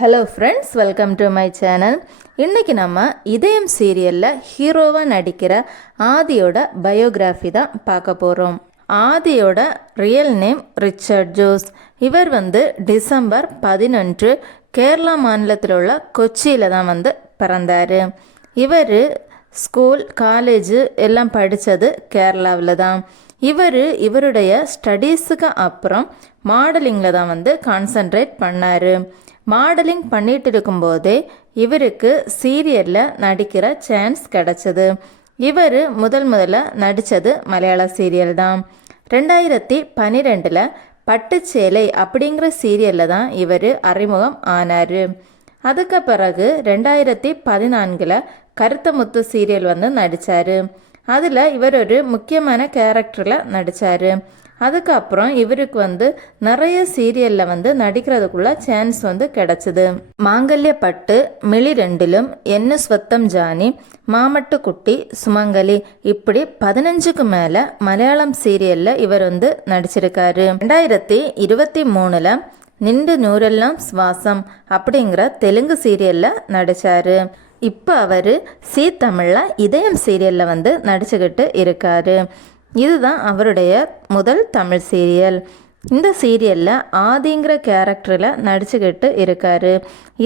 Hello friends, welcome to my channel. இன்றைக்கி நம்ம இதயம் சீரியலில் ஹீரோவாக நடிக்கிற ஆதியோட பயோகிராஃபி தான் பார்க்க போகிறோம். ஆதியோட ரியல் நேம் ரிச்சர்ட் ஜோஸ். இவர் டிசம்பர் 11 கேரளா மாநிலத்தில் உள்ள கொச்சியில் தான் பிறந்தார். இவர் ஸ்கூல் காலேஜு எல்லாம் படித்தது கேரளாவில் தான். இவருடைய ஸ்டடீஸுக்கு அப்புறம் மாடலிங்கில் தான் கான்சன்ட்ரேட் பண்ணார். மாடலிங் பண்ணிட்டு இருக்கும்போதே இவருக்கு சீரியலில் நடிக்கிற சான்ஸ் கிடச்சிது. இவர் முதல்ல நடித்தது மலையாள சீரியல் தான். 2012 பட்டுச்சேலை அப்படிங்கிற சீரியலில் தான் இவர் அறிமுகம் ஆனார். அதுக்கு பிறகு 2014 கருத்தமுத்து சீரியல் நடித்தார். அதில் இவர் ஒரு முக்கியமான கேரக்டரில் நடித்தார். அதுக்கப்புறம் இவருக்கு நிறைய சீரியலில் நடிக்கிறதுக்குள்ள சான்ஸ் கிடச்சிது. மாங்கல்யப்பட்டு, மிளி ரெண்டிலும், என்ன ஸ்வத்தம் ஜானி, மாமட்டுக்குட்டி, சுமங்கலி, இப்படி 15க்கு மேலே மலையாளம் சீரியலில் இவர் நடிச்சிருக்காரு. 2023 நின்று நூறெல்லாம் சுவாசம் அப்படிங்கிற தெலுங்கு சீரியலில் நடித்தார். இப்போ அவர் சீ தமிழில் இதயம் சீரியலில் நடிச்சுக்கிட்டு இருக்காரு. இதுதான் அவருடைய முதல் தமிழ் சீரியல். இந்த சீரியலில் ஆதிங்கிற கேரக்டரில் நடிச்சுக்கிட்டு இருக்காரு.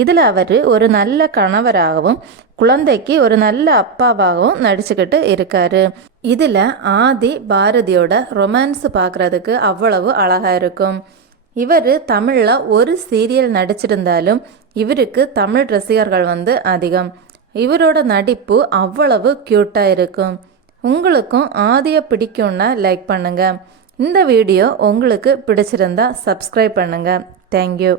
இதில் அவர் ஒரு நல்ல கணவராகவும் குழந்தைக்கு ஒரு நல்ல அப்பாவாகவும் நடிச்சுக்கிட்டு இருக்காரு. இதில் ஆதி பாரதியோட ரொமான்ஸ் பார்க்குறதுக்கு அவ்வளவு அழகாக இருக்கும். இவர் தமிழில் ஒரு சீரியல் நடிச்சிருந்தாலும் இவருக்கு தமிழ் ரசிகர்கள் அதிகம். இவரோட நடிப்பு அவ்வளவு க்யூட்டாக இருக்கும். உங்களுக்கும் ஆதியை பிடிக்கும்னா லைக் பண்ணுங்கள். இந்த வீடியோ உங்களுக்கு பிடிச்சிருந்தா சப்ஸ்கிரைப் பண்ணுங்கள். தேங்க்யூ.